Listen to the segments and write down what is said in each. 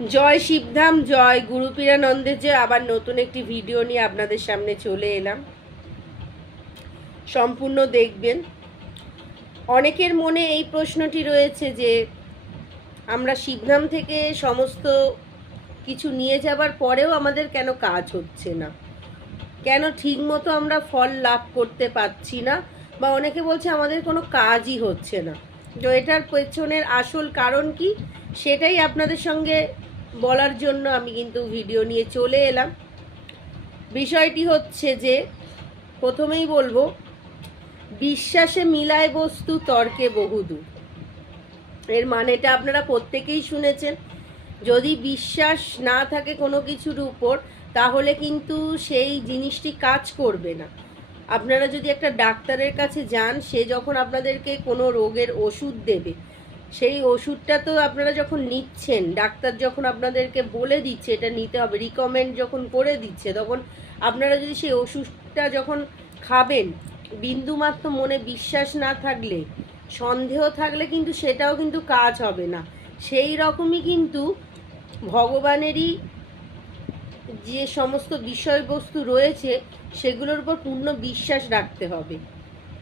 জয় শিবধাম, জয় গুরুপীরানন্দের যে আবার নতুন একটি ভিডিও নিয়ে আপনাদের সামনে চলে এলাম। সম্পূর্ণ দেখবেন। অনেকের মনে এই প্রশ্নটি রয়েছে যে, আমরা শিবধাম থেকে সমস্ত কিছু নিয়ে যাবার পরেও আমাদের কেন কাজ হচ্ছে না? কেন ঠিকমতো আমরা ফল লাভ করতে পারছি না? বা অনেকে বলছে আমাদের কোনো কাজই হচ্ছে না। তো এটার পেছনের আসল কারণ কি? সেটাই আপনাদের সঙ্গে বলার জন্য আমি কিন্তু ভিডিও নিয়ে চলে এলাম। বিষয়টি হচ্ছে যে, প্রথমেই বলব, বিশ্বাসে মিলায় বস্তু, তর্কে বহুদূর। এর মানেটা আপনারা প্রত্যেকেই শুনেছেন। যদি বিশ্বাস না থাকে কোনো কিছুর উপর, তাহলে কিন্তু সেই জিনিসটি কাজ করবে না। আপনারা যদি একটা ডাক্তারের কাছে যান, সে যখন আপনাদেরকে কোনো রোগের ওষুধ দেবে সেই ওষুধটা তো আপনারা যখন নিচ্ছেন, ডাক্তার যখন আপনাদেরকে বলে দিচ্ছে এটা নিতে হবে রিকমেন্ড যখন করে দিচ্ছে, তখন আপনারা যদি সেই ওষুধটা যখন খাবেন, বিন্দুমাত্র মনে বিশ্বাস না থাকলে, সন্দেহ থাকলে কিন্তু সেটাও কিন্তু কাজ হবে না। সেই রকমই কিন্তু ভগবানেরই যে সমস্ত বিষয়বস্তু রয়েছে, সেগুলোর উপর পূর্ণ বিশ্বাস রাখতে হবে।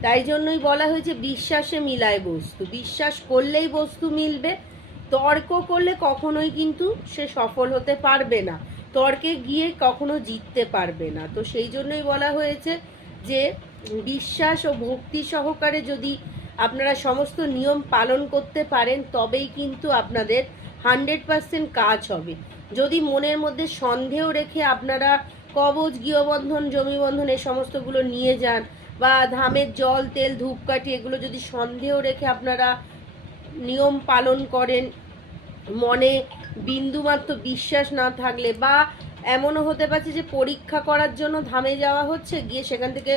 তাই জন্যই বলা হয়েছে বিশ্বাসে মিলায় বস্তু। বিশ্বাস করলেই বস্তু মিলবে, তর্ক করলে কখনোই কিন্তু সে সফল হতে পারবে না। তর্কে গিয়ে কখনো জিততে পারবে না। তো সেই জন্যই বলা হয়েছে যে, বিশ্বাস ও ভক্তি সহকারে যদি আপনারা সমস্ত নিয়ম পালন করতে পারেন, তবেই কিন্তু আপনাদের হান্ড্রেড পার্সেন্ট কাজ হবে। যদি মনের মধ্যে সন্দেহ রেখে আপনারা কবচ গৃহবন্ধন জমিবন্ধন এই সমস্তগুলো নিয়ে যান বা ধামের জল, তেল, ধূপকাঠি এগুলো যদি সন্দেহ রেখে আপনারা নিয়ম পালন করেন, মনে বিন্দুমাত্র বিশ্বাস না থাকলে বা এমনও হতে পারছে যে পরীক্ষা করার জন্য ধামে যাওয়া হচ্ছে, গিয়ে সেখান থেকে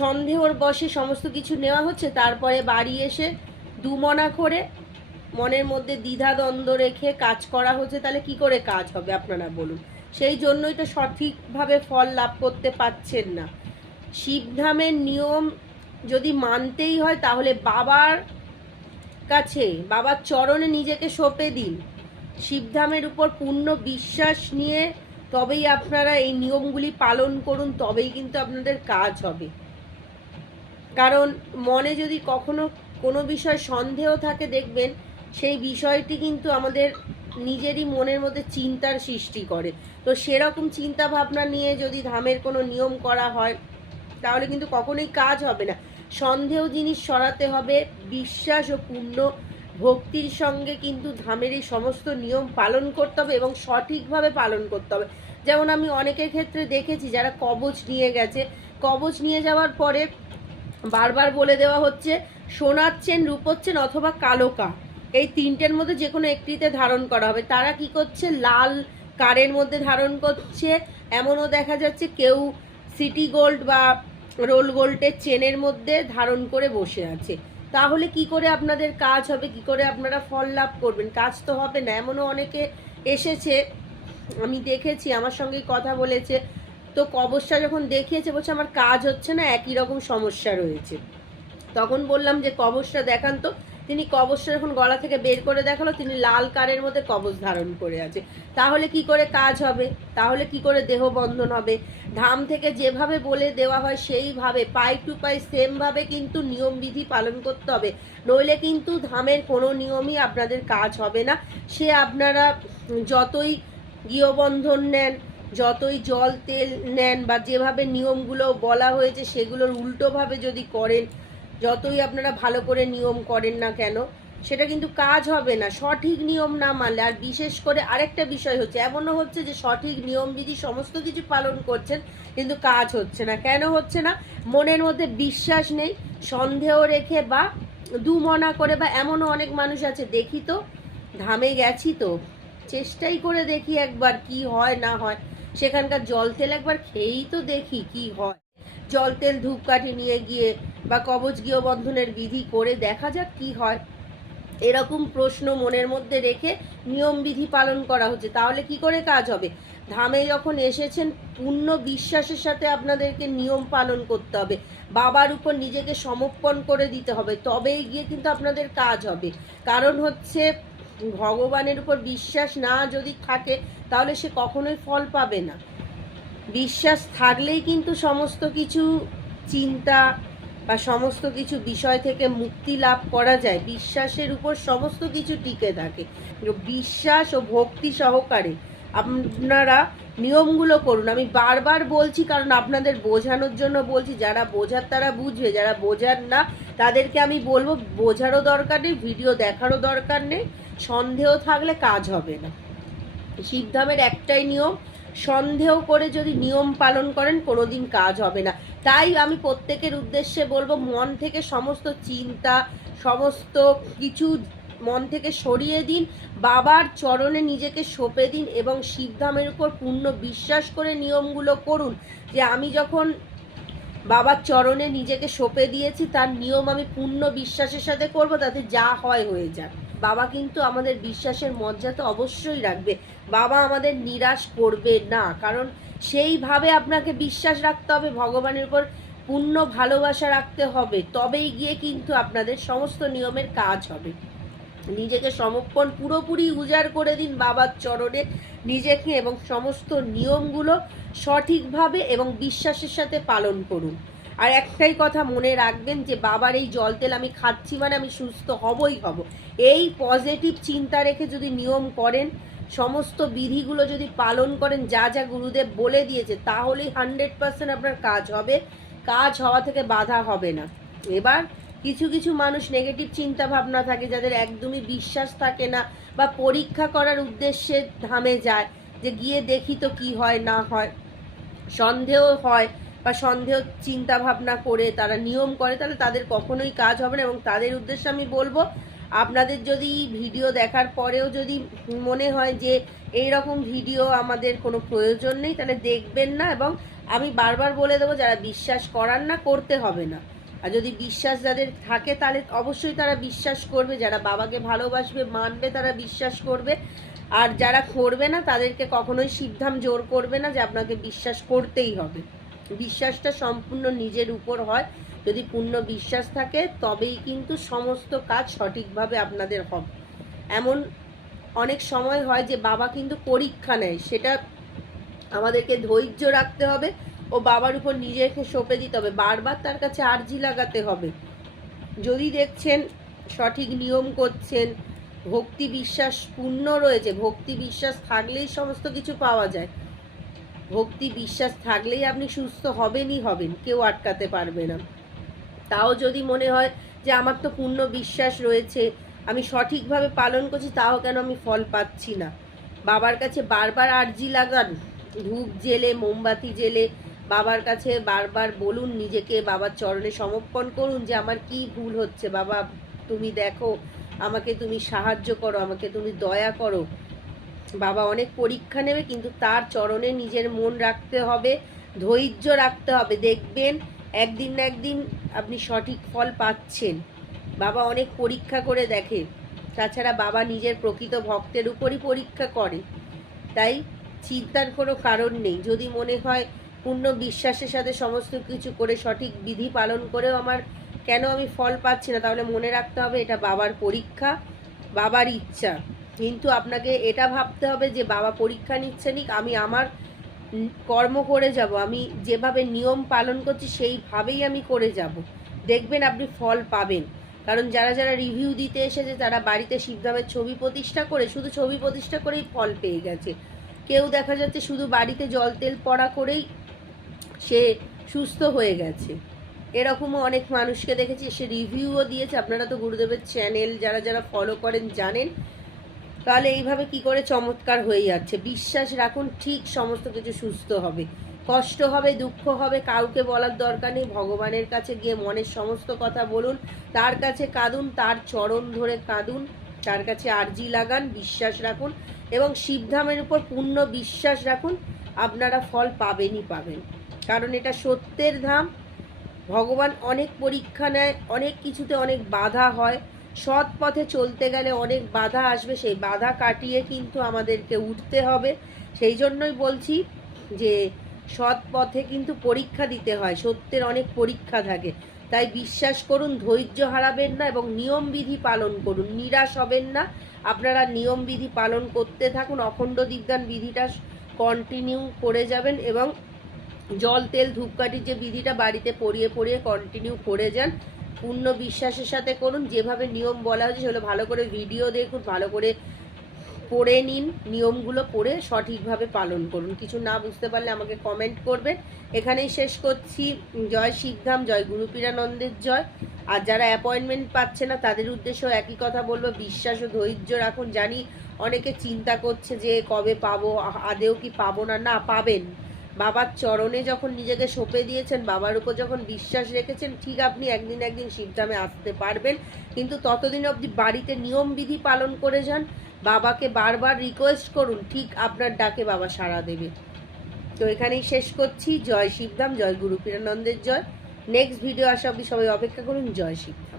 সন্দেহর বসে সমস্ত কিছু নেওয়া হচ্ছে, তারপরে বাড়ি এসে দুমনা করে মনের মধ্যে দ্বিধা দ্বন্দ্ব রেখে কাজ করা হচ্ছে, তাহলে কি করে কাজ হবে আপনারা বলুন? সেই জন্যই তো সঠিকভাবে ফল লাভ করতে পারছেন না। শিবধামের নিয়ম যদি মানতেই হয়, তাহলে বাবার কাছে, বাবার চরণে নিজেকে সঁপে দিন। শিবধামের উপর পূর্ণ বিশ্বাস নিয়ে তবেই আপনারা এই নিয়মগুলি পালন করুন, তবেই কিন্তু আপনাদের কাজ হবে। কারণ মনে যদি কখনো কোনো বিষয় সন্দেহ থাকে, দেখবেন সেই বিষয়টি কিন্তু আমাদের নিজেরই মনের মধ্যে চিন্তার সৃষ্টি করে। তো সেরকম চিন্তা ভাবনা নিয়ে যদি ধামের কোনো নিয়ম করা হয় তাহলে কিন্তু কখনোই কাজ হবে না। সন্দেহ জিনিস সরাতে হবে, বিশ্বাস ও পূর্ণ ভক্তির সঙ্গে কিন্তু ধামের এই সমস্ত নিয়ম পালন করতে হবে এবং সঠিকভাবে পালন করতে হবে। যেমন আমি অনেকের ক্ষেত্রে দেখেছি যারা কবচ নিয়ে গেছে। কবচ নিয়ে যাওয়ার পরে বারবার বলে দেওয়া হচ্ছে, সোনার চেন, রূপোর চেন অথবা কালোকা এই তিনটের মধ্যে যে কোনো একটিতে ধারণ করা হবে। তারা কি করছে? লাল কারের মধ্যে ধারণ করছে। এমনও দেখা যাচ্ছে কেউ সিটি গোল্ড বা রোল গোল্ডের চেনের মধ্যে ধারণ করে বসে আছে। তাহলে কি করে আপনাদের কাজ হবে? কি করে আপনারা ফল লাভ করবেন? কাজ তো হবে না। এমনও অনেকে এসেছে, আমি দেখেছি, আমার সঙ্গে কথা বলেছে। তো কবসটা যখন দেখিয়েছে, বলছে, আমার কাজ হচ্ছে না, একই রকম সমস্যা রয়েছে। তখন বললাম যে কবসটা দেখান তো। তিনি কবচটা যখন গলা থেকে বের করে দেখাল, তিনি লাল কারের মধ্যে কবচ ধারণ করে আছে। তাহলে কি করে কাজ হবে? তাহলে কি করে দেহ বন্ধন হবে? ধাম থেকে যেভাবে বলে দেওয়া হয় সেইভাবে, পাই টু পাই সেমভাবে কিন্তু নিয়মবিধি পালন করতে হবে। নইলে কিন্তু ধামের কোনো নিয়মই আপনাদের কাজ হবে না। সে আপনারা যতই গৃহবন্ধন নেন, যতই জল তেল নেন বা যেভাবে নিয়মগুলো বলা হয়েছে সেগুলোর উল্টোভাবে যদি করেন যতই আপনারা ভালো করে নিয়ম করেন না কেন, সেটা কিন্তু কাজ হবে না। সঠিক নিয়ম না মানলে, আর বিশেষ করে আরেকটা বিষয় হচ্ছে, এমনও হচ্ছে যে সঠিক নিয়মবিধি সমস্ত কিছু পালন করছেন, কিন্তু কাজ হচ্ছে না। কেন হচ্ছে না? মনের মধ্যে বিশ্বাস নেই, সন্দেহ রেখে বা দুমনা করে বা এমনও অনেক মানুষ আছে, দেখি তো, ধামে গেছি তো, চেষ্টাই করে দেখি একবার কি হয় না হয়। সেখানকার জল তেল একবার খেয়েই তো দেখি কি হয়। জল তেল ধূপকাঠি নিয়ে গিয়ে বা কবচ গৃহ বন্ধনের বিধি করে দেখা যাক কি হয়। এরকম প্রশ্ন মনের মধ্যে রেখে নিয়মবিধি পালন করা হচ্ছে। তাহলে কি করে কাজ হবে? ধামে যখন এসেছেন, পূর্ণ বিশ্বাসের সাথে আপনাদেরকে নিয়ম পালন করতে হবে। বাবার উপর নিজেকে সমর্পণ করে দিতে হবে। তবেই গিয়ে কিন্তু আপনাদের কাজ হবে। কারণ হচ্ছে, ভগবানের উপর বিশ্বাস না যদি থাকে, তাহলে সে কখনোই ফল পাবে না। বিশ্বাস থাকলেই কিন্তু সমস্ত কিছু, চিন্তা বা সমস্ত কিছু বিষয় থেকে মুক্তি লাভ করা যায়, বিশ্বাসের উপর সমস্ত কিছু টিকে থাকে। বিশ্বাস ও ভক্তি সহকারে আপনারা নিয়মগুলো করুন। আমি বারবার বলছি, কারণ আপনাদের বোঝানোর জন্য বলছি, যারা বোঝার তারা বুঝবে, যারা বোঝার না তাদেরকে আমি বলব, বোঝারও দরকার নেই, ভিডিও দেখারও দরকার নেই, সন্দেহ থাকলে কাজ হবে না। শিবধামের একটাই নিয়ম, সন্দেহ করে যদি নিয়ম পালন করেন, কোনোদিন কাজ হবে না। তাই আমি প্রত্যেকের উদ্দেশ্যে বলব, মন থেকে সমস্ত চিন্তা, সমস্ত কিছু মন থেকে সরিয়ে দিন, বাবার চরণে নিজেকে সঁপে দিন এবং শিবধামের উপর পূর্ণ বিশ্বাস করে নিয়মগুলো করুন। যে আমি যখন বাবার চরণে নিজেকে সঁপে দিয়েছি, তার নিয়ম আমি পূর্ণ বিশ্বাসের সাথে করব, তাতে যা হয় হয়ে যাক। বাবা কিন্তু আমাদের বিশ্বাসের মর্যাদা অবশ্যই রাখবে। বাবা আমাদের নিরাশ করবে না, কারণ সেইভাবে আপনাকে বিশ্বাস রাখতে হবে, ভগবানের উপর পূর্ণ ভালোবাসা রাখতে হবে। তবেই গিয়ে কিন্তু আপনাদের সমস্ত নিয়মের কাজ হবে। নিজেকে সমর্পণ পুরোপুরি উজাড় করে দিন বাবার চরণে নিজেকে এবং সমস্ত নিয়মগুলো সঠিকভাবে এবং বিশ্বাসের সাথে পালন করুন। আর একটাই কথা মনে রাখবেন যে, বাবার এই জল তেল আমি খাচ্ছি মানে আমি সুস্থ হবই হব। এই পজিটিভ চিন্তা রেখে যদি নিয়ম করেন, সমস্ত বিধিগুলো যদি পালন করেন, যা যা গুরুদেব বলে দিয়েছে, তাহলেই হান্ড্রেড পার্সেন্ট আপনার কাজ হবে। কাজ হওয়া থেকে বাধা হবে না। এবার কিছু কিছু মানুষ নেগেটিভ চিন্তা ভাবনা থাকে, যাদের একদমই বিশ্বাস থাকে না বা পরীক্ষা করার উদ্দেশ্যে ধামে যায়, যে গিয়ে দেখি তো কি হয়, না হয়। সন্দেহ হয় বা সন্দেহ চিন্তা ভাবনা করে তারা নিয়ম করে, তাহলে তাদের কখনোই কাজ হবে না। এবং তাদের উদ্দেশ্যে আমি বলব, আপনাদের যদি ভিডিও দেখার পরেও যদি মনে হয় যে এই রকম ভিডিও আমাদের কোনো প্রয়োজন নেই, তাহলে দেখবেন না। এবং আমি বারবার বলে দেবো, যারা বিশ্বাস করার না, করতে হবে না। আর যদি বিশ্বাস যাদের থাকে, তাহলে অবশ্যই তারা বিশ্বাস করবে। যারা বাবাকে ভালোবাসবে, মানবে, তারা বিশ্বাস করবে। আর যারা করবে না, তাদেরকে কখনোই সিদ্ধাম জোর করবে না যে আপনাকে বিশ্বাস করতেই হবে। বিশ্বাসটা সম্পূর্ণ নিজের উপর হয়। যদি পূর্ণ বিশ্বাস থাকে, তবেই কিন্তু সমস্ত কাজ সঠিকভাবে আপনাদের হবে। এমন অনেক সময় হয় যে বাবা কিন্তু পরীক্ষা নেয়, সেটা আমাদেরকে ধৈর্য রাখতে হবে ও বাবার উপর নিজেকে সঁপে দিতে হবে। বারবার তার কাছে আর্জি লাগাতে হবে। যদি দেখছেন সঠিক নিয়ম করছেন, ভক্তি বিশ্বাস পূর্ণ রয়েছে, ভক্তি বিশ্বাস থাকলেই সমস্ত কিছু পাওয়া যায়। ভক্তি, বিশ্বাস থাকলেই আপনি সুস্থ হবেনই হবেন, কেউ আটকাতে পারবে না। তাও যদি মনে হয় যে আমার তো পূর্ণ বিশ্বাস রয়েছে, আমি সঠিকভাবে পালন করছি, তাও কেন আমি ফল পাচ্ছি না? বাবার কাছে বারবার আর্জি লাগান, ধূপ জেলে, মোমবাতি জেলে। বাবার কাছে বারবার বলুন, নিজেকে বাবার চরণে সমর্পণ করুন যে আমার কি ভুল হচ্ছে। বাবা, তুমি দেখো, আমাকে তুমি সাহায্য করো, আমাকে তুমি দয়া করো। বাবা অনেক পরীক্ষা নেবে, কিন্তু তার চরণে নিজের মন রাখতে হবে, ধৈর্য রাখতে হবে। দেখবেন একদিন না একদিন আপনি সঠিক ফল পাচ্ছেন। বাবা অনেক পরীক্ষা করে দেখে। তাছাড়া বাবা নিজের প্রকৃত ভক্তের উপরই পরীক্ষা করে। তাই চিন্তার কোনো কারণ নেই। যদি মনে হয় পূর্ণ বিশ্বাসের সাথে সমস্ত কিছু করে সঠিক বিধি পালন করেও আমার কেন আমি ফল পাচ্ছি না, তাহলে মনে রাখতে হবে এটা বাবার পরীক্ষা, বাবার ইচ্ছা। কিন্তু আপনাকে এটা ভাবতে হবে যে বাবা পরীক্ষা নিচ্ছে নিক আমি আমার কর্ম করে যাব, আমি যেভাবে নিয়ম পালন করছি সেইভাবেই আমি করে যাব। দেখবেন আপনি ফল পাবেন। কারণ যারা যারা রিভিউ দিতে এসেছে, তারা বাড়িতে শিবধামের ছবি প্রতিষ্ঠা করে, শুধু ছবি প্রতিষ্ঠা করেই ফল পেয়ে গেছে। কেউ দেখা যাচ্ছে শুধু বাড়িতে জল তেল পড়া করেই সে সুস্থ হয়ে গেছে। এরকমও অনেক মানুষকে দেখেছি, সে রিভিউও দিয়েছে। আপনারা তো গুরুদেবের চ্যানেল যারা যারা ফলো করেন জানেন তাহলে এইভাবে কি করে চমৎকার হয়ে যাচ্ছে? বিশ্বাস রাখুন, ঠিক সমস্ত কিছু সুস্থ হবে। কষ্ট হবে, দুঃখ হবে, কাউকে বলার দরকার নেই। ভগবানের কাছে গিয়ে মনের সমস্ত কথা বলুন, তার কাছে কাঁদুন, তার চরণ ধরে কাঁদুন, তার কাছে আর্জি লাগান, বিশ্বাস রাখুন এবং শিবধামের উপর পূর্ণ বিশ্বাস রাখুন, আপনারা ফল পাবেনই পাবেন। কারণ এটা সত্যের ধাম। ভগবান অনেক পরীক্ষা নেয়, অনেক কিছুতে অনেক বাধা হয়। সৎ পথে চলতে গেলে অনেক বাধা আসবে, সেই বাধা কাটিয়ে কিন্তু আমাদেরকে উঠতে হবে। সেই জন্যই বলছি যে সৎ পথে কিন্তু পরীক্ষা দিতে হয়, সত্যের অনেক পরীক্ষা থাকে। তাই বিশ্বাস করুন, ধৈর্য হারাবেন না এবং নিয়মবিধি পালন করুন, নিরাশ হবেন না। আপনারা নিয়ম বিধি পালন করতে থাকুন, অখণ্ড দিগদান বিধিটা কন্টিনিউ করে যাবেন এবং জল, তেল, ধূপকাঠির যে বিধিটা বাড়িতে পরিয়ে পরিয়ে কন্টিনিউ করে যান। পূর্ণ বিশ্বাসের সাথে করুন। যেভাবে নিয়ম বলা হয়েছে সেগুলো ভালো করে ভিডিও দেখুন, ভালো করে পড়ে নিন। নিয়মগুলো পড়ে সঠিকভাবে পালন করুন। কিছু না বুঝতে পারলে আমাকে কমেন্ট করবেন। এখানেই শেষ করছি। জয় শিখধাম জয় গুরুপীরানন্দের জয়। আর যারা অ্যাপয়েন্টমেন্ট পাচ্ছে না, তাদের উদ্দেশ্যেও একই কথা বলব। বিশ্বাস ও ধৈর্য রাখুন। জানি অনেকে চিন্তা করছে যে কবে পাবো আদেও কি পাবো না? না, পাবেন। বাবার চরণে যখন নিজেকে সঁপে দিয়েছেন, বাবার উপর যখন বিশ্বাস রেখেছেন, ঠিক আপনি একদিন একদিন শিবধামে আসতে পারবেন। কিন্তু ততদিন অবধি বাড়িতে নিয়ম বিধি পালন করে যান। বাবাকে বারবার রিকোয়েস্ট করুন, ঠিক আপনার ডাকে বাবা সাড়া দেবে। তো এখানেই শেষ করছি। জয় শিবধাম, জয় গুরু পীরানন্দের জয়। নেক্সট ভিডিও আসা অবধি সবাই অপেক্ষা করুন। জয় শিবধাম।